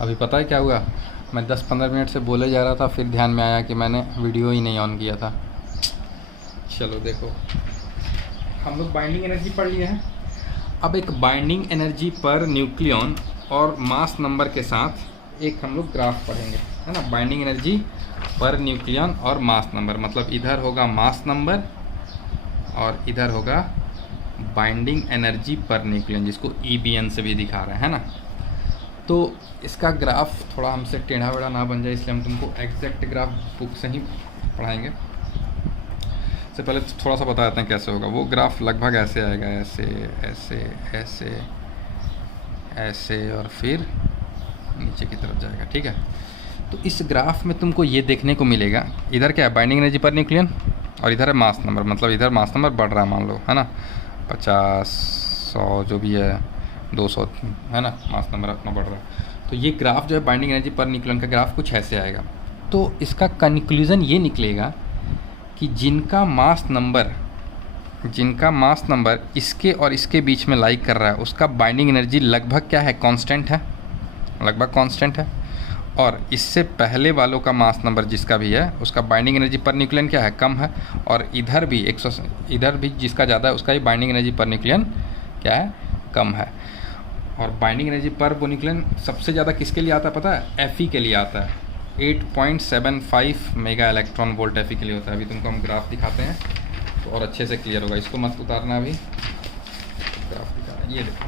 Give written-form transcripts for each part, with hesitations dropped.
अभी पता है क्या हुआ, मैं 10-15 मिनट से बोले जा रहा था, फिर ध्यान में आया कि मैंने वीडियो ही नहीं ऑन किया था। चलो देखो, हम लोग बाइंडिंग एनर्जी पढ़ लिए हैं। अब एक बाइंडिंग एनर्जी पर न्यूक्लियन और मास नंबर के साथ एक हम लोग ग्राफ पढ़ेंगे, है ना। बाइंडिंग एनर्जी पर न्यूक्लियन और मास नंबर, मतलब इधर होगा मास नंबर और इधर होगा बाइंडिंग एनर्जी पर न्यूक्लियन, जिसको EBN से भी दिखा रहे हैं ना। तो इसका ग्राफ थोड़ा हमसे टेढ़ा वेढ़ा ना बन जाए, इसलिए हम तुमको एग्जैक्ट ग्राफ बुक से ही पढ़ाएंगे। से पहले थोड़ा सा बता देते हैं कैसे होगा। वो ग्राफ लगभग ऐसे आएगा, ऐसे ऐसे ऐसे ऐसे और फिर नीचे की तरफ जाएगा, ठीक है। तो इस ग्राफ में तुमको ये देखने को मिलेगा, इधर क्या है बाइंडिंग एनर्जी पर न्यूक्लियन और इधर है मास नंबर, मतलब इधर मास नंबर बढ़ रहा है, मान लो, है ना, 50, 100 जो भी है, 200, है ना, मास नंबर अपना बढ़ रहा है। तो ये ग्राफ जो है बाइंडिंग एनर्जी पर न्यूक्लियन का ग्राफ कुछ ऐसे आएगा। तो इसका कंक्लूज़न ये निकलेगा कि जिनका मास नंबर इसके और इसके बीच में लाई कर रहा है, उसका बाइंडिंग एनर्जी लगभग क्या है, कांस्टेंट है, लगभग कांस्टेंट है। और इससे पहले वालों का मास नंबर जिसका भी है, उसका बाइंडिंग एनर्जी पर न्यूक्लियन क्या है, कम है। और इधर भी इधर भी जिसका ज़्यादा है, उसका ही बाइंडिंग एनर्जी पर न्यूक्लियन क्या है, कम है। और बाइंडिंग एनर्जी पर न्यूक्लियन सबसे ज़्यादा किसके लिए आता है पता है, Fe के लिए आता है। 8.75 मेगा इलेक्ट्रॉन वोल्ट Fe के लिए होता है। अभी तुमको हम ग्राफ दिखाते हैं तो और अच्छे से क्लियर होगा, इसको मत उतारना अभी, ग्राफ दिखा रहे हैं, ये देखो,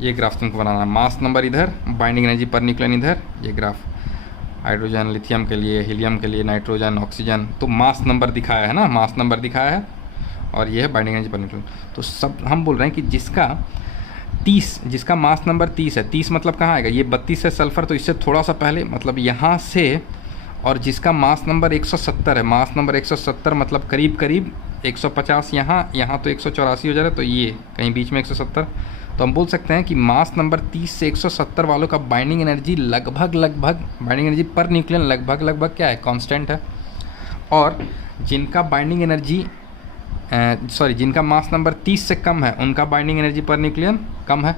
ये ग्राफ तुमको बनाना है। मास नंबर इधर, बाइंडिंग एनर्जी पर न्यूक्लियन इधर, ये ग्राफ हाइड्रोजन, लिथियम के लिए, हीलियम के लिए, नाइट्रोजन, ऑक्सीजन, तो मास नंबर दिखाया है ना, मास नंबर दिखाया है, और ये है बाइंडिंग एनर्जी पर न्यूक्लियन। तो सब हम बोल रहे हैं कि जिसका मास नंबर 30 है, 30 मतलब कहाँ आएगा, ये 32 है सल्फ़र, तो इससे थोड़ा सा पहले, मतलब यहाँ से, और जिसका मास नंबर 170 है, मास नंबर 170 मतलब करीब करीब 150 यहाँ तो 184 हो जा रहा है, तो ये कहीं बीच में 170। तो हम बोल सकते हैं कि मास नंबर 30 से 170 वालों का बाइंडिंग एनर्जी लगभग बाइंडिंग एनर्जी पर न्यूक्लियन लगभग क्या है, कांस्टेंट है। और जिनका बाइंडिंग एनर्जी जिनका मास नंबर 30 से कम है, उनका बाइंडिंग एनर्जी पर न्यूक्लियन कम है।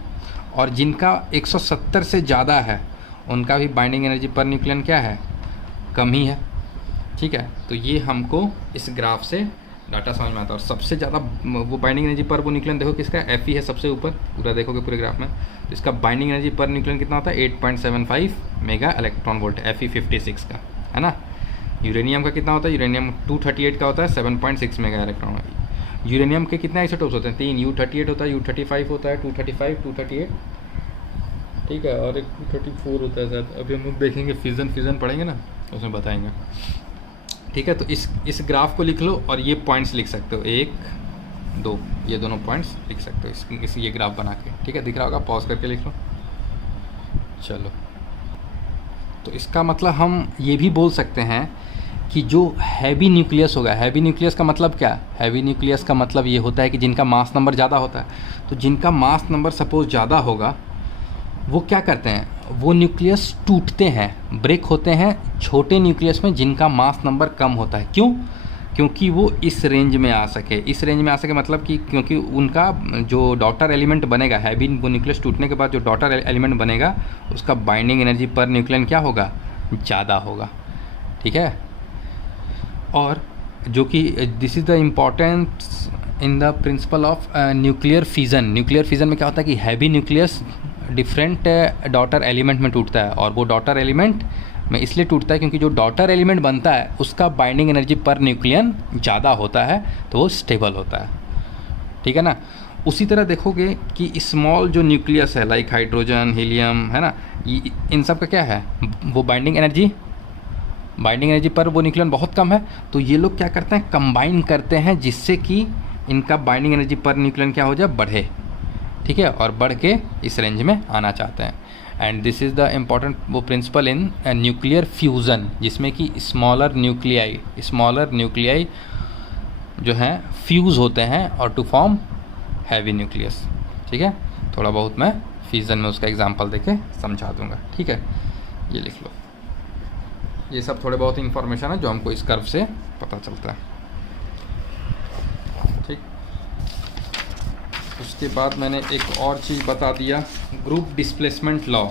और जिनका 170 से ज़्यादा है, उनका भी बाइंडिंग एनर्जी पर न्यूक्लियन क्या है, कम ही है, ठीक है। तो ये हमको इस ग्राफ से डाटा समझ में आता है। और सबसे ज़्यादा वो बाइंडिंग एनर्जी पर वो न्यूक्लियन देखो किसका, Fe है सबसे ऊपर, पूरा देखोगे पूरे ग्राफ में, तो इसका बाइंडिंग एनर्जी पर न्यूक्लियन कितना होता है, 8.75 मेगा इलेक्ट्रॉन वोल्ट Fe56 का, है ना। यूरेनियम का कितना होता है, यूरेनियम 238 का होता है 7.6 मेगा इलेक्ट्रॉन। यूरेनियम के कितने आइसोटोप्स होते हैं, 3, U38 होता है, U35 होता है, 235, 238, ठीक है, और एक 234 होता है शायद। अभी हम लोग देखेंगे, फिजन पढ़ेंगे ना, उसमें बताएंगे, ठीक है। तो इस ग्राफ को लिख लो और ये पॉइंट्स लिख सकते हो, 1, 2, ये दोनों पॉइंट्स लिख सकते हो इस ये ग्राफ बना के, ठीक है। दिख रहा होगा, पॉज करके लिख लो। चलो, तो इसका मतलब हम ये भी बोल सकते हैं कि जो हैवी न्यूक्लियस होगा, हैवी न्यूक्लियस का मतलब क्या, हैवी न्यूक्लियस का मतलब ये होता है कि जिनका मास नंबर ज़्यादा होता है। तो जिनका मास नंबर सपोज ज़्यादा होगा, वो क्या करते हैं, वो न्यूक्लियस टूटते हैं, ब्रेक होते हैं छोटे न्यूक्लियस में जिनका मास नंबर कम होता है। क्यों, क्योंकि वो इस रेंज में आ सके, मतलब कि क्योंकि उनका जो डॉटर एलिमेंट बनेगा, हैवी वो न्यूक्लियस टूटने के बाद जो डॉटर एलिमेंट बनेगा, उसका बाइंडिंग एनर्जी पर न्यूक्लियन क्या होगा, ज़्यादा होगा, ठीक है। और जो कि this is the importance in the principle of nuclear fission. Nuclear fission में क्या होता है कि heavy nucleus different daughter element में टूटता है, और वो डॉटर एलिमेंट में इसलिए टूटता है क्योंकि जो डॉटर एलिमेंट बनता है उसका बाइंडिंग एनर्जी पर न्यूक्लियन ज़्यादा होता है, तो वो स्टेबल होता है, ठीक है ना। उसी तरह देखोगे कि स्मॉल जो न्यूक्लियस है, लाइक हाइड्रोजन, हीलियम, है ना, इन सब का क्या है, वो बाइंडिंग एनर्जी पर वो न्यूक्लियन बहुत कम है। तो ये लोग क्या करते हैं, कंबाइन करते हैं, जिससे कि इनका बाइंडिंग एनर्जी पर न्यूक्लियन क्या हो जाए, बढ़े, ठीक है, और बढ़ के इस रेंज में आना चाहते हैं। And this is the important वो प्रिंसिपल इन न्यूक्लियर फ्यूज़न, जिसमें कि स्मॉलर न्यूक्लियाई जो हैं फ्यूज़ होते हैं और टू फॉर्म हैवी न्यूक्लियस, ठीक है। थोड़ा बहुत मैं फ्यूज़न में उसका एग्जांपल देके समझा दूंगा, ठीक है। ये लिख लो, ये सब थोड़े बहुत इंफॉर्मेशन है जो हमको इस कर्व से पता चलता है, ठीक। उसके बाद मैंने एक और चीज़ बता दिया, group displacement law.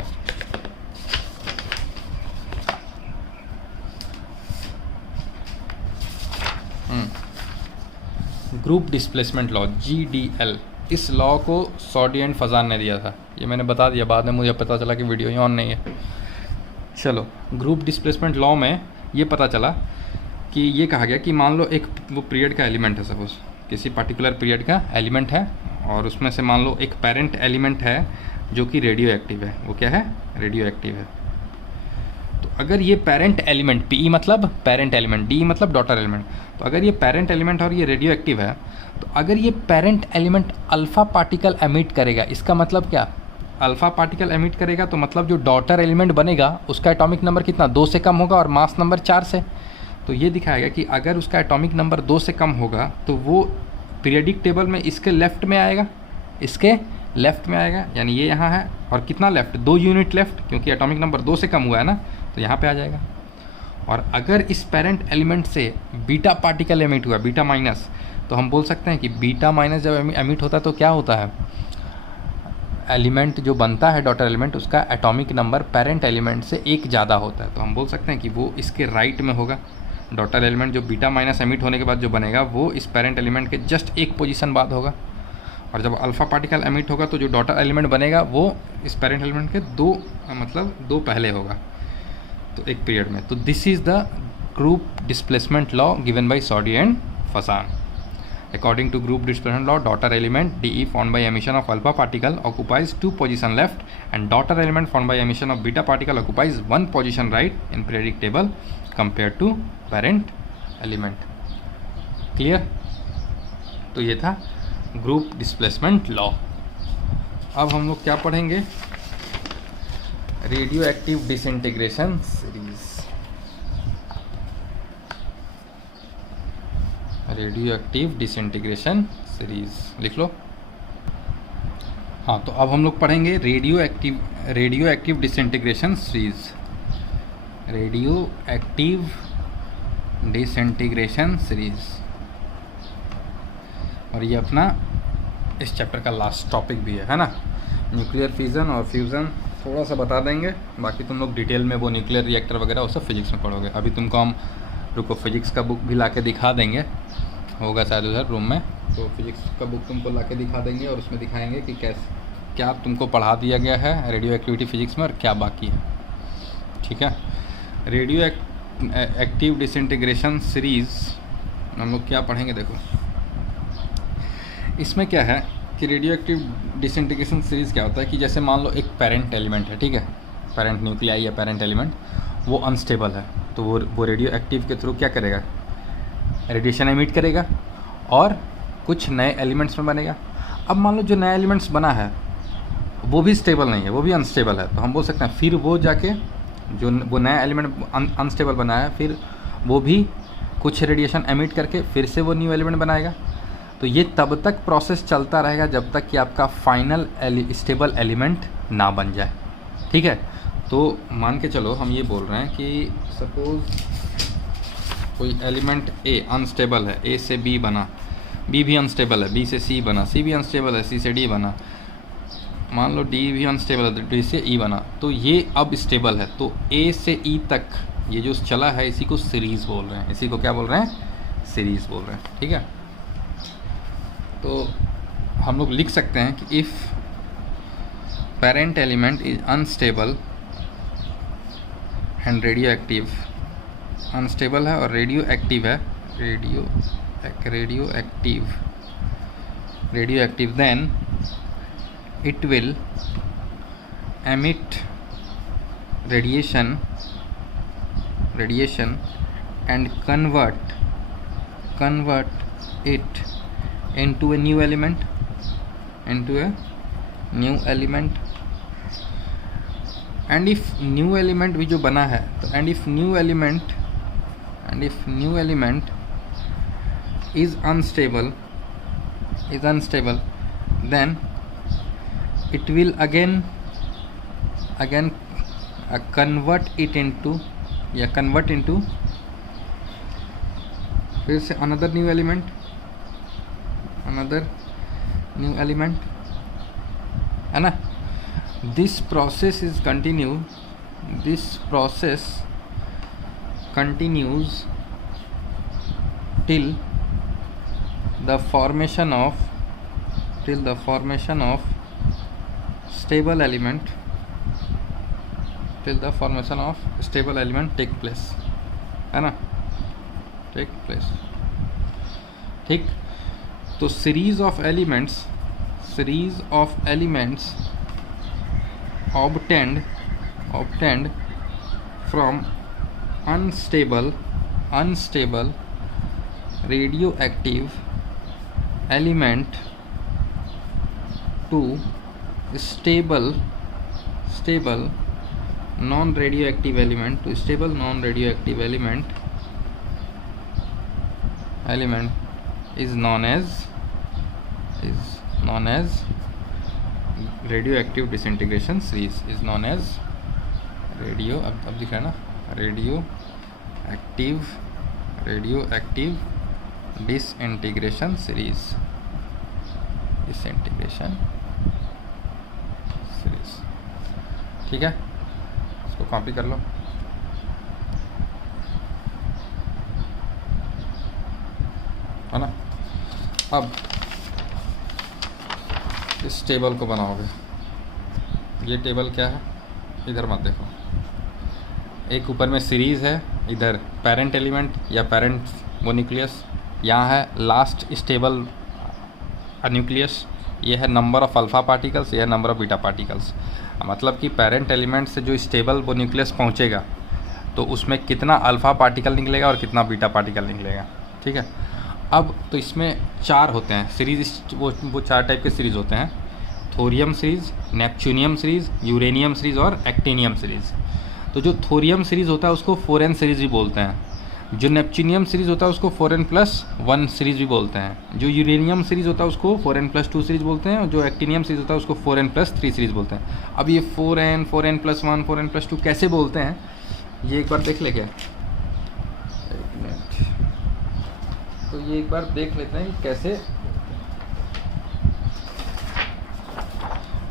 Group displacement law GDL, इस लॉ को सॉडी एंड फजान ने दिया था। ये मैंने बता दिया, बाद में मुझे पता चला कि वीडियो ही ऑन नहीं है। चलो, ग्रुप डिस्प्लेसमेंट लॉ में ये पता चला कि ये कहा गया कि मान लो एक वो पीरियड का एलिमेंट है, सपोज किसी पर्टिकुलर पीरियड का एलिमेंट है, और उसमें से मान लो एक पेरेंट एलिमेंट है जो कि रेडियो एक्टिव है। वो क्या है? रेडियो एक्टिव है। तो अगर ये पेरेंट एलिमेंट, PE मतलब पेरेंट एलिमेंट, DE मतलब डॉटर एलिमेंट, तो अगर ये पेरेंट एलिमेंट और ये रेडियो एक्टिव है, तो अगर ये parent element alpha particle emit करेगा, इसका मतलब क्या? अल्फ़ा पार्टिकल एमिट करेगा तो मतलब जो डॉटर एलिमेंट बनेगा उसका एटॉमिक नंबर कितना? 2 से कम होगा और मास नंबर 4 से। तो ये दिखाएगा कि अगर उसका एटॉमिक नंबर 2 से कम होगा तो वो पीरियडिक टेबल में इसके लेफ़्ट में आएगा, इसके लेफ़्ट में आएगा, यानी ये यहाँ है, और कितना लेफ़्ट? 2 यूनिट लेफ़्ट, क्योंकि एटॉमिक नंबर 2 से कम हुआ है ना, तो यहाँ पे आ जाएगा। और अगर इस पेरेंट एलिमेंट से बीटा पार्टिकल एमिट हुआ, बीटा माइनस, तो हम बोल सकते हैं कि बीटा माइनस जब एमिट होता है तो क्या होता है? एलिमेंट जो बनता है डॉटर एलिमेंट, उसका एटॉमिक नंबर पेरेंट एलिमेंट से 1 ज़्यादा होता है। तो हम बोल सकते हैं कि वो इसके राइट में होगा। डॉटर एलिमेंट जो बीटा माइनस एमिट होने के बाद जो बनेगा वो इस पेरेंट एलिमेंट के जस्ट 1 पोजीशन बाद होगा। और जब अल्फ़ा पार्टिकल एमिट होगा तो जो डॉटर एलिमेंट बनेगा वो इस पेरेंट एलिमेंट के 2 पहले होगा, तो एक पीरियड में। तो this is the group displacement law given by Soddy and Fajans. According to group displacement law, daughter element DE formed by emission of alpha particle occupies 2 position left, and daughter element formed by emission of beta particle occupies 1 position right in periodic table compared to parent element. Clear? तो ये था group displacement law. अब हम लोग क्या पढ़ेंगे? Radio active disintegration series. Radio active disintegration series लिख लो। हाँ, तो अब हम लोग पढ़ेंगे radio active disintegration series. Radio active disintegration series, और ये अपना इस चैप्टर का लास्ट टॉपिक भी है ना। न्यूक्लियर फिजन और फ्यूज़न थोड़ा सा बता देंगे, बाकी तुम लोग डिटेल में वो न्यूक्लियर रिएक्टर वगैरह वो सब फिजिक्स में पढ़ोगे। अभी तुमको हम रुको फिजिक्स का बुक भी ला के दिखा देंगे, होगा शायद उधर रूम में, तो फिजिक्स का बुक तुमको ला के दिखा देंगे और उसमें दिखाएंगे कि कैसे क्या तुमको पढ़ा दिया गया है रेडियो एक्टिविटी फिजिक्स में और क्या बाकी है। ठीक है, रेडियो एक्टिव डिसइंटीग्रेशन सीरीज़ हम लोग क्या पढ़ेंगे? देखो इसमें क्या है कि रेडियो एक्टिव डिसइंटीग्रेशन सीरीज़ क्या होता है कि जैसे मान लो एक पेरेंट एलिमेंट है, ठीक है, पेरेंट न्यूक्लियाई या पेरेंट एलिमेंट, वो अनस्टेबल है, तो वो रेडियो एक्टिव के थ्रू क्या करेगा? रेडिएशन एमिट करेगा और कुछ नए एलिमेंट्स में बनेगा। अब मान लो जो नया एलिमेंट्स बना है वो भी स्टेबल नहीं है, वो भी अनस्टेबल है, तो हम बोल सकते हैं फिर वो जाके जो वो नया एलिमेंट अनस्टेबल बना है फिर वो भी कुछ रेडिएशन एमिट करके फिर से वो न्यू एलिमेंट बनाएगा। तो ये तब तक प्रोसेस चलता रहेगा जब तक कि आपका फाइनल स्टेबल एलिमेंट ना बन जाए। ठीक है, तो मान के चलो हम ये बोल रहे हैं कि सपोज कोई एलिमेंट A अनस्टेबल है, A से B बना, B भी अनस्टेबल है, B से C बना, C भी अनस्टेबल है, C से D बना, मान लो D भी अनस्टेबल है, D से E बना, तो ये अब स्टेबल है। तो A से E तक ये जो चला है इसी को सीरीज़ बोल रहे हैं, इसी को क्या बोल रहे हैं? सीरीज़ बोल रहे हैं। ठीक है, तो हम लोग लिख सकते हैं कि if parent element is unstable and radioactive, unstable है और रेडियो एक्टिव है, radioactive, then it will emit radiation and convert it into a new element, and if new element भी जो बना है तो and if new element is unstable, then it will again convert into फिर से another new element, है ना। This process is continue, this process continues till the formation of stable element, till the formation of stable element take place, है ना, take place। ठीक, तो series of elements obtained from unstable radioactive element to stable non-radioactive element is known as radioactive disintegration series, is known as अब दिख रहा है ना, radioactive disintegration series, ठीक है। इसको कॉपी कर लो। है ना। अब इस टेबल को बनाओगे। ये टेबल क्या है, इधर मत देखो, एक ऊपर में सीरीज़ है, इधर पेरेंट एलिमेंट या पेरेंट वो न्यूक्लियस, यहाँ है लास्ट स्टेबल न्यूक्लियस, ये है नंबर ऑफ अल्फ़ा पार्टिकल्स, ये है नंबर ऑफ बीटा पार्टिकल्स। मतलब कि पेरेंट एलिमेंट से जो स्टेबल वो न्यूक्लियस पहुँचेगा तो उसमें कितना अल्फ़ा पार्टिकल निकलेगा और कितना बीटा पार्टिकल निकलेगा। ठीक है। अब तो इसमें 4 होते हैं सीरीज़, वो 4 टाइप के सीरीज़ होते हैं, thorium series, neptunium series, uranium series और एक्टिनियम सीरीज़। तो जो थोरियम सीरीज़ होता है उसको 4n सीरीज़ भी बोलते हैं, जो नेपच्यूनियम सीरीज़ होता है उसको 4n+1 सीरीज़ भी बोलते हैं, जो यूरेनियम सीरीज़ होता है उसको 4n+2 सीरीज़ बोलते हैं, और जो एक्टिनियम सीरीज़ होता है उसको 4n+3 सीरीज़ बोलते हैं। अब ये 4n, 4n+1, 4n+2 कैसे बोलते हैं ये एक बार देख ले क्या, एक मिनट, तो ये एक बार देख लेते हैं कि कैसे।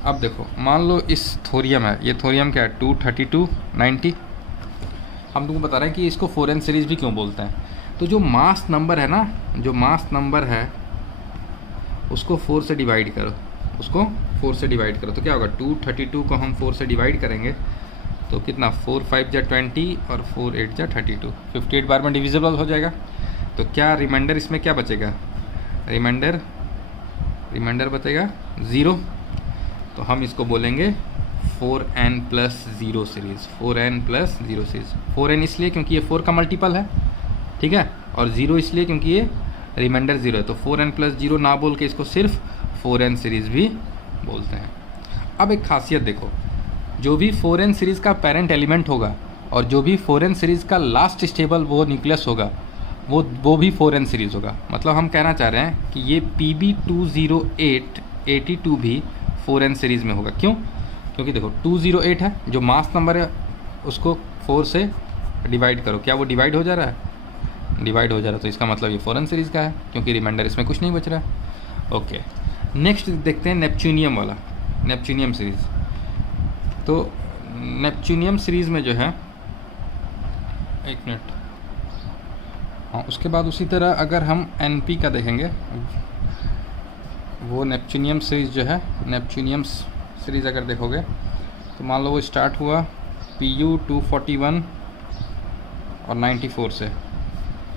अब देखो, मान लो इस थोरियम है, ये थोरियम क्या है 23290, हम तुमको बता रहे हैं कि इसको 4n सीरीज़ भी क्यों बोलते हैं। तो जो मास नंबर है ना, जो मास नंबर है उसको 4 से डिवाइड करो, उसको 4 से डिवाइड करो तो क्या होगा, 232 को हम 4 से डिवाइड करेंगे तो कितना, 4 5 जा 20 और 4 8 जा 32, 58 बार में डिविजिबल हो जाएगा। तो क्या रिमाइंडर इसमें क्या बचेगा, रिमाइंडर बचेगा 0। तो हम इसको बोलेंगे 4n+0 series, 4n+0 series. 4n इसलिए क्योंकि ये 4 का मल्टीपल है, ठीक है, और 0 इसलिए क्योंकि ये रिमाइंडर 0 है। तो 4n+0 ना बोल के इसको सिर्फ 4n सीरीज़ भी बोलते हैं। अब एक खासियत देखो, जो भी 4n सीरीज़ का पेरेंट एलिमेंट होगा और जो भी 4n सीरीज़ का लास्ट स्टेबल वो न्यूक्लियस होगा वो भी 4n सीरीज़ होगा। मतलब हम कहना चाह रहे हैं कि ये Pb20882 भी 4n सीरीज़ में होगा। क्यों? क्योंकि देखो 208 है, जो मास नंबर है उसको 4 से डिवाइड करो, क्या वो डिवाइड हो जा रहा है, डिवाइड हो जा रहा है, तो इसका मतलब ये 4n सीरीज़ का है, क्योंकि रिमाइंडर इसमें कुछ नहीं बच रहा है। ओके, नेक्स्ट देखते हैं नेपच्यूनियम वाला, नेपच्यूनियम सीरीज़। तो नेपच्यूनियम सीरीज़ में जो है, एक मिनट, हाँ, उसके बाद उसी तरह अगर हम NP का देखेंगे, वो नेपच्यूनियम सीरीज़ जो है, नेपच्यूनियम सीरीज़ अगर देखोगे तो मान लो वो स्टार्ट हुआ Pu241 और 94 से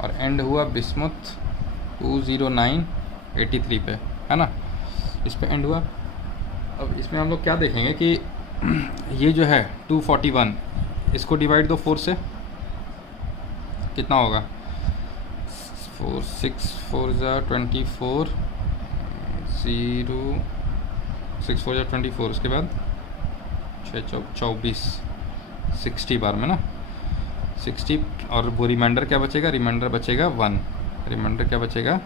और एंड हुआ बिस्मुथ 20983 पे, है ना, इस पे एंड हुआ। अब इसमें हम लोग क्या देखेंगे कि ये जो है 241, इसको डिवाइड दो 4 से, कितना होगा, 4 6 4 जा 24, 0 6 4 जा 24, उसके बाद 6 24 60 बार में ना, 60, और वो रिमाइंडर क्या बचेगा, रिमाइंडर बचेगा 1, रिमाइंडर क्या बचेगा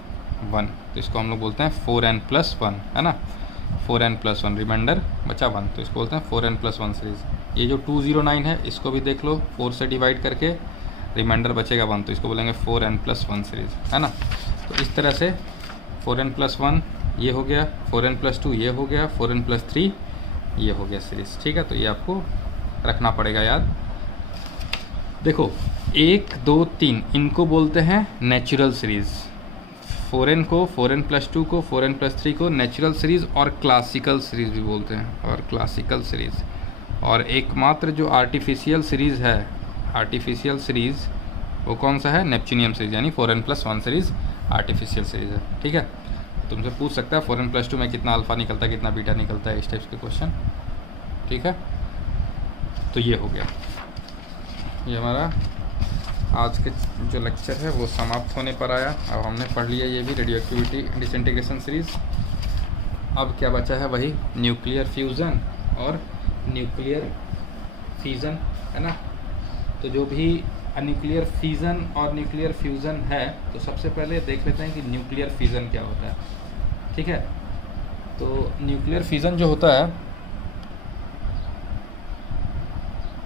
1। तो इसको हम लोग बोलते हैं 4n+1, है ना, 4n+1, रिमाइंडर बचा 1, तो इसको बोलते हैं 4n+1 सीरीज़। ये जो 209 है इसको भी देख लो, 4 से डिवाइड करके रिमाइंडर बचेगा 1, तो इसको बोलेंगे 4n+1 सीरीज़, है ना। तो इस तरह से 4n+1 ये हो गया, 4n+2 ये हो गया, 4n+3 ये हो गया सीरीज़, ठीक है। तो ये आपको रखना पड़ेगा याद। देखो 1 2 3 इनको बोलते हैं नेचुरल सीरीज़, 4n को 4n+2 को 4n+3 को नेचुरल सीरीज़ और क्लासिकल सीरीज़ भी बोलते हैं, और क्लासिकल सीरीज़। और एकमात्र जो आर्टिफिशियल सीरीज़ है, आर्टिफिशियल सीरीज़ वो कौन सा है, नेपच्यूनियम सीरीज़, यानी 4n+1 सीरीज़ आर्टिफिशियल सीरीज़ है, ठीक है। तुमसे पूछ सकता है 4n+2 में कितना अल्फ़ा निकलता है, कितना बीटा निकलता है, इस टाइप्स के क्वेश्चन, ठीक है। तो ये हो गया, ये हमारा आज के जो लेक्चर है वो समाप्त होने पर आया। अब हमने पढ़ लिया ये भी रेडियो एक्टिविटी डिसइंटीग्रेशन सीरीज़। अब क्या बचा है, वही न्यूक्लियर फ्यूज़न और न्यूक्लियर फिज़न, है ना। तो जो भी न्यूक्लियर फिज़न और न्यूक्लियर फ्यूज़न है, तो सबसे पहले देख लेते हैं कि न्यूक्लियर फिज़न क्या होता है, ठीक है। तो न्यूक्लियर फिज़न जो होता है